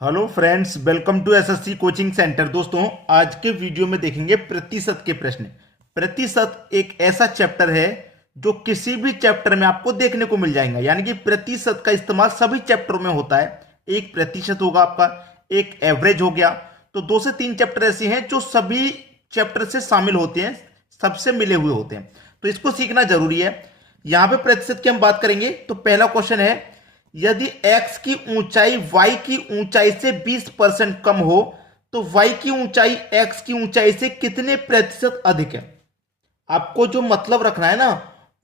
Hello friends, welcome to SSC coaching centre. दोस्तों, आज के वीडियो में देखेंगे प्रतिशत के प्रश्न। प्रतिशत एक ऐसा चैप्टर है जो किसी भी चैप्टर में आपको देखने को मिल जाएगा, यानी कि प्रतिशत का इस्तेमाल सभी चैप्टरों में होता है। एक प्रतिशत होगा आपका, एक एवरेज हो गया। तो 2 से 3 चैप्टर ऐसे हैं जो सभी चैप्टर से शामिल होते हैं, सबसे मिले हुए होते हैं, तो इसको सीखना जरूरी है। यहां पे प्रतिशत की हम बात करेंगे तो पहला क्वेश्चन है, यदि x की ऊंचाई y की ऊंचाई से 20% कम हो तो y की ऊंचाई x की ऊंचाई से कितने प्रतिशत अधिक है। आपको जो मतलब रखना है ना,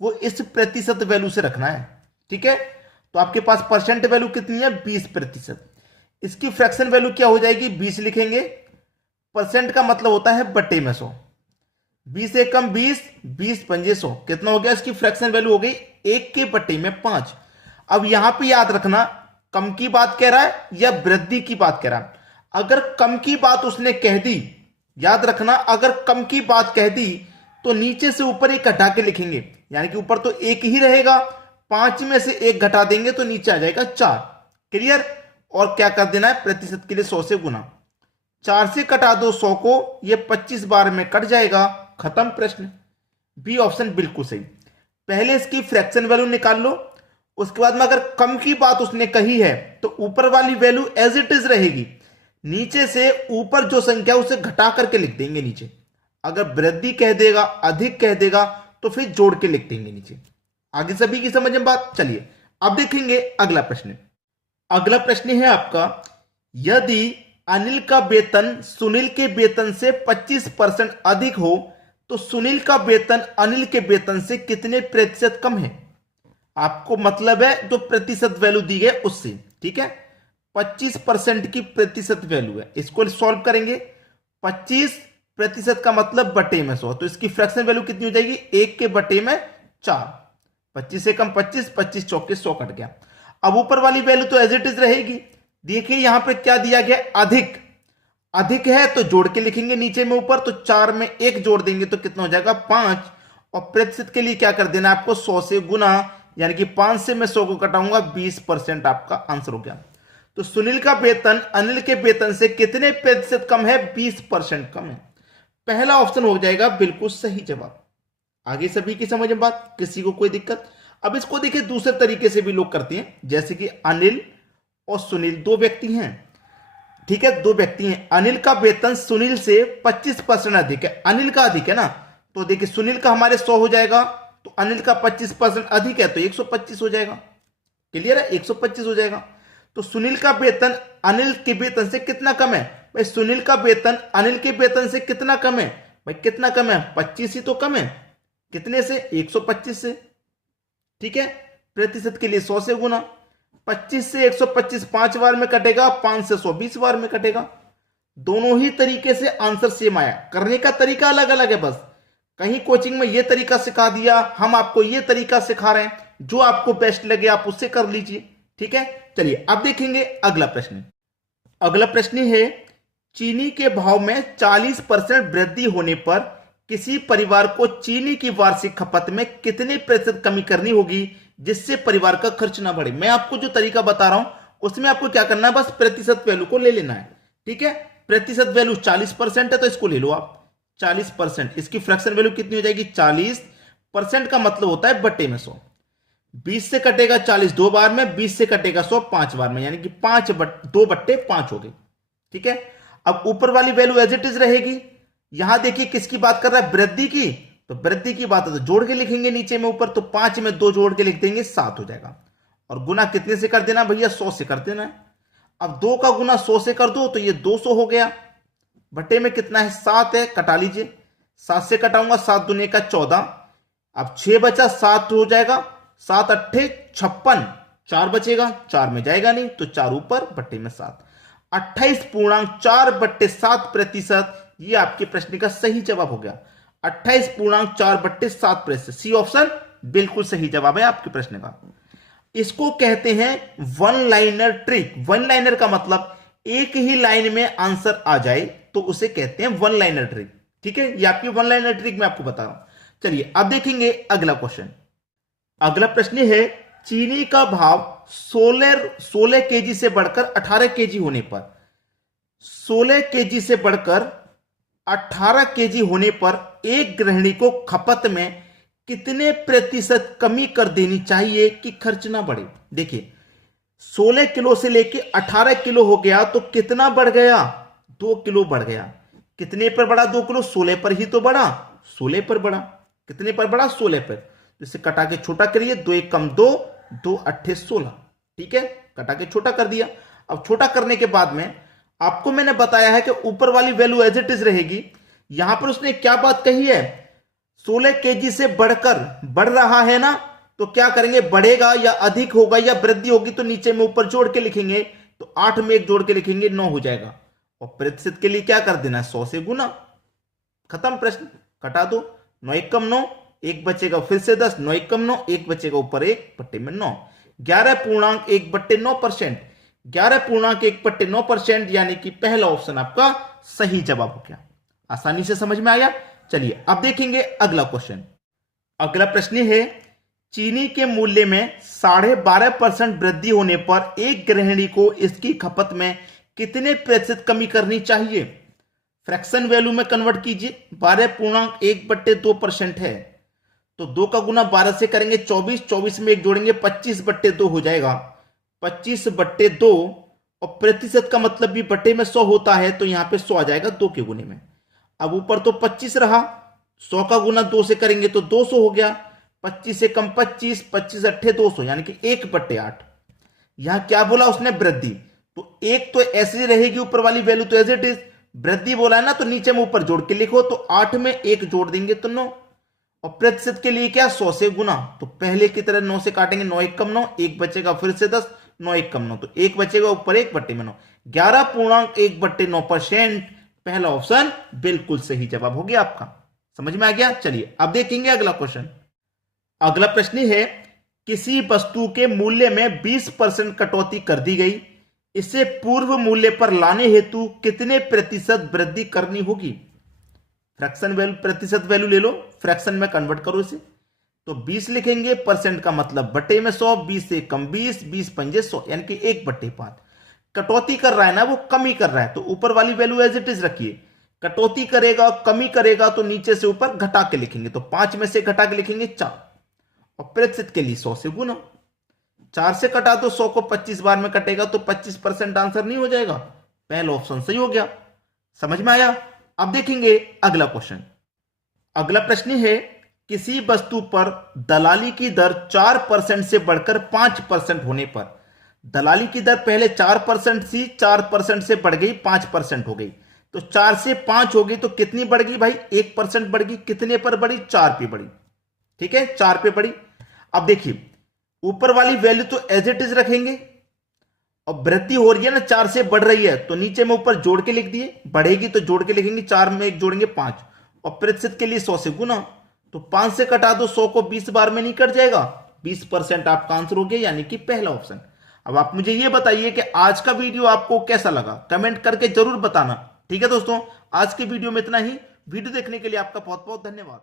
वो इस प्रतिशत वैल्यू से रखना है। ठीक है, तो आपके पास परसेंट वैल्यू कितनी है, 20%। इसकी फ्रैक्शन वैल्यू क्या हो जाएगी, 20 लिखेंगे। परसेंट का मतलब होता है बटे में 100। 20 एकम 20, 20 पंजे 100, कितना हो गया, इसकी फ्रैक्शन वैल्यू हो गई 1 के बटे में 5। अब यहां पे याद रखना, कम की बात कह रहा है या वृद्धि की बात कह रहा है। अगर कम की बात उसने कह दी, याद रखना, अगर कम की बात कह दी तो नीचे से ऊपर एक घटा के लिखेंगे, यानी कि ऊपर तो एक ही रहेगा, 5 में से एक घटा देंगे तो नीचे आ जाएगा 4। क्लियर। और क्या कर देना है, प्रतिशत के लिए 100 से गुना। 4 से कटा दो 100 को, ये 25 बार में कट जाएगा, खत्म प्रश्न। बी ऑप्शन बिल्कुल सही। पहले इसकी फ्रैक्शन वैल्यू निकाल लो, उसके बाद में अगर कम की बात उसने कही है तो ऊपर वाली वैल्यू एज इट इज रहेगी, नीचे से ऊपर जो संख्या उसे घटा करके लिख देंगे नीचे। अगर वृद्धि कह देगा, अधिक कह देगा, तो फिर जोड़ के लिख देंगे नीचे। आगे सभी की समझ में बात। चलिए अब देखेंगे अगला प्रश्न। अगला प्रश्न है आपका, यदि अनिल का वेतन सुनील के वेतन से 25% अधिक हो तो सुनील का वेतन अनिल के वेतन से कितने प्रतिशत कम है। आपको मतलब है जो प्रतिशत वैल्यू दी गई उससे। ठीक है, 25% की प्रतिशत वैल्यू है, इसको सॉल्व करेंगे। 25% का मतलब बटे में 100, तो इसकी फ्रैक्शन वैल्यू कितनी हो जाएगी, 1 के बटे में 4। 25 से कम 25, 25 चौके 100 कट गया। अब ऊपर वाली वैल्यू तो एज इट इज रहेगी। देखिए यहां पे क्या दिया गया, अधिक। अधिक है तो जोड़ के लिखेंगे नीचे में ऊपर, तो 4 में 1 जोड़ देंगे तो कितना हो जाएगा, 5। और प्रतिशत के लिए क्या कर देना आपको, 100 से गुना, यानी कि 5 से मैं 100 को कटाऊंगा, 20% आपका आंसर हो गया। तो सुनील का वेतन अनिल के वेतन से कितने प्रतिशत कम है, 20% कम है। पहला ऑप्शन हो जाएगा बिल्कुल सही जवाब। आगे सभी की समझ में बात, किसी को कोई दिक्कत। अब इसको देखिए दूसरे तरीके से भी लोग करते हैं, जैसे कि अनिल और सुनील 2 व्यक्ति हैं। ठीक है, 2 व्यक्ति हैं, अनिल का वेतन सुनील से 25% अधिक है, अनिल का अधिक है ना, तो देखिए सुनील का हमारे 100 हो जाएगा, तो अनिल का 25% अधिक है तो 125 हो जाएगा। क्लियर है, 125 हो जाएगा। तो सुनील का वेतन अनिल के वेतन से कितना कम है, भाई सुनील का वेतन अनिल के वेतन से कितना कम है, भाई कितना कम है, 25 ही तो कम है। कितने से, 125 से। ठीक है, प्रतिशत के लिए 100 से गुना। 25 से 125 5 बार में कटेगा, 5 से 100 20 बार में कटेगा। दोनों ही तरीके से आंसर सेम आया, करने का तरीका अलग अलग है बस। कहीं कोचिंग में ये तरीका सिखा दिया, हम आपको ये तरीका सिखा रहे हैं, जो आपको बेस्ट लगे आप उससे कर लीजिए। ठीक है, चलिए अब देखेंगे अगला प्रश्न। अगला प्रश्न है, चीनी के भाव में 40% वृद्धि होने पर किसी परिवार को चीनी की वार्षिक खपत में कितने प्रतिशत कमी करनी होगी जिससे परिवार का खर्च ना बढ़े। मैं आपको जो तरीका बता रहा हूं उसमें आपको क्या करना है, बस प्रतिशत वैल्यू को ले लेना है। ठीक है, प्रतिशत वैल्यू 40% है तो इसको ले लो आप 40%। इसकी फ्रैक्शन वैल्यू कितनी हो जाएगी, 40%। का मतलब होता है बटे में 100। 20 से कटेगा 40 2 बार में, 20 से कटेगा 100 5 बार में, यानी कि 2 बट्टे 5 हो गए। ठीक है, अब ऊपर वाली वैल्यू एज इट इज रहेगी। यहां देखिए किसकी बात कर रहा है, वृद्धि की, तो वृद्धि की बात है तो जोड़ के लिखेंगे नीचे में ऊपर, तो 5 में 2 जोड़ के लिख देंगे, 7 हो जाएगा। और गुना कितने से कर देना भैया, 100 से कर देना है। अब 2 का गुना 100 से कर दो तो ये 200 हो गया। बटे में कितना है, 7 है, कटा लीजिए। 7 से कटाऊंगा, 7 दूनी का 14। अब 6 बचा, 7 हो जाएगा, 7 अट्ठे 56, 4 बचेगा, 4 में जाएगा नहीं तो 4 ऊपर, बट्टे में 7। 28.4 बट्टे 7 प्रतिशत, ये आपके प्रश्न का सही जवाब हो गया। 28.4 बट्टे 7 प्रतिशत, सी ऑप्शन बिल्कुल सही जवाब है आपके प्रश्न का। इसको कहते हैं one liner trick. One liner का मतलब एक ही लाइन में आंसर आ जाए तो उसे कहते हैं वन लाइनर ट्रिक। ठीक है, ये आपकी वन लाइनर ट्रिक मैं आपको बता रहा हूं। चलिए अब देखेंगे अगला क्वेश्चन। अगला प्रश्न है, चीनी का भाव 16 केजी से बढ़कर 18 केजी होने पर, 16 केजी से बढ़कर 18 केजी होने पर एक गृहिणी को खपत में कितने प्रतिशत कमी कर देनी चाहिए कि खर्च ना बढ़े। देखिए 16 किलो से लेके 18 किलो हो गया तो कितना बढ़ गया, 2 किलो बढ़ गया। कितने पर बढ़ा 2 किलो, 16 पर ही तो बढ़ा, 16 पर बढ़ा। कितने पर बढ़ा, 16 पर। इसे कटा के छोटा करिए, 2 1 कम 2, 2 8 16। ठीक है, कटा के छोटा कर दिया। अब छोटा करने के बाद में आपको मैंने बताया है कि ऊपर वाली वैल्यू एज इट इज रहेगी। यहां पर उसने क्या बात कही है, 16 केजी से बढ़कर, बढ़ रहा है ना, तो क्या करेंगे, बढ़ेगा या अधिक होगा या वृद्धि होगी तो नीचे में ऊपर जोड़ के लिखेंगे, तो 8 में 1 जोड़ के लिखेंगे, 9 हो जाएगा। और प्रतिशत के लिए क्या कर देना है, 100 से गुना। खत्म प्रश्न, कटा दो। 9 1 कम 9, 1 बचेगा फिर से 10, 9 1 कम 9, 1 बचेगा ऊपर 1 बट्टे में 9। 11.1/9%, 11.1/9%, यानी कि पहला ऑप्शन आपका सही जवाब हो गया। आसानी से समझ में आया। चलिए अब देखेंगे अगला क्वेश्चन। अगला प्रश्न है, चीनी के मूल्य में 12.5% वृद्धि होने पर एक गृहिणी को इसकी खपत में कितने प्रतिशत कमी करनी चाहिए। फ्रैक्शन वैल्यू में कन्वर्ट कीजिए। 12.1/2% है तो 2 का गुना 12 से करेंगे 24, 24 में 1 जोड़ेंगे 25/2 हो जाएगा, 25/2। और प्रतिशत का मतलब भी बट्टे में 100 होता है तो यहां पे 100 आ जाएगा 2 के गुने में। अब ऊपर तो 25 रहा, 100 का गुना 2 से करेंगे तो 200 हो गया, 25 से कम 25, 25 8 200, यानी कि 1/8। यहां क्या बोला उसने, वृद्धि। तो एक तो ऐसी रहेगी ऊपर वाली वैल्यू तो एज इट इज, वृद्धि बोला है ना तो नीचे में ऊपर जोड़ के लिखो, तो 8 में 1 जोड़ देंगे तो 9। और प्रतिशत के लिए क्या, 100 से गुना, तो पहले की तरह 9 से काटेंगे, 9 1 कम 9, 1 बचेगा फिर से 10, 9 1 कम 9, तो 1 बचेगा ऊपर 1 बट्टे में 9। 11.1/9%, पहला ऑप्शन बिल्कुल सही जवाब हो गया आपका। समझ में आ गया। चलिए अब देखेंगे अगला क्वेश्चन। अगला प्रश्न है, किसी वस्तु के मूल्य में 20% कटौती कर दी गई, इसे पूर्व मूल्य पर लाने हेतु कितने प्रतिशत वृद्धि करनी होगी। फ्रैक्शन वैल्यू, प्रतिशत वैल्यू ले लो, फ्रैक्शन में कन्वर्ट करो इसे, तो 20 लिखेंगे, परसेंट का मतलब बट्टे में 100, 20 से कम 20, 20 पंजे 100, यानी कि 1/5। कटौती कर रहा है ना, वो कमी कर रहा है, तो ऊपर वाली वैल्यू एज इट इज रखिए। कटौती करेगा, कमी करेगा तो नीचे से ऊपर घटा के लिखेंगे, तो 5 में से घटा के लिखेंगे 4। और प्रतिशत के लिए 100 से गुना, 4 से कटा तो 100 को 25 बार में कटेगा तो 25% आंसर नहीं हो जाएगा। पहला ऑप्शन सही हो गया। समझ में आया। अब देखेंगे अगला क्वेश्चन। अगला प्रश्न है, किसी वस्तु पर दलाली की दर 4% से बढ़कर 5% होने पर, दलाली की दर पहले 4% थी, 4% से बढ़ गई 5% हो गई, तो 4 से 5 हो गई तो कितनी बढ़ गई भाई, 1% बढ़ गई। कितने पर बढ़ी, 4 पे बढ़ी। ठीक है, 4 पे बढ़ी। अब देखिए ऊपर वाली वैल्यू तो एज इट इज रखेंगे, और वृद्धि हो रही है ना, 4 से बढ़ रही है तो नीचे में ऊपर जोड़ के लिख दिए, बढ़ेगी तो जोड़ के लिखेंगे, 4 में 1 जोड़ेंगे 5। और प्रतिशत के लिए 100 से गुना, तो 5 से कटा दो 100 को 20 बार में नहीं कट जाएगा, 20% आपका आंसर हो गया, यानी कि पहला ऑप्शन। अब आप मुझे यह बताइए कि आज का वीडियो आपको कैसा लगा, कमेंट करके जरूर बताना। ठीक है दोस्तों, आज के वीडियो में इतना ही। वीडियो देखने के लिए आपका बहुत बहुत धन्यवाद।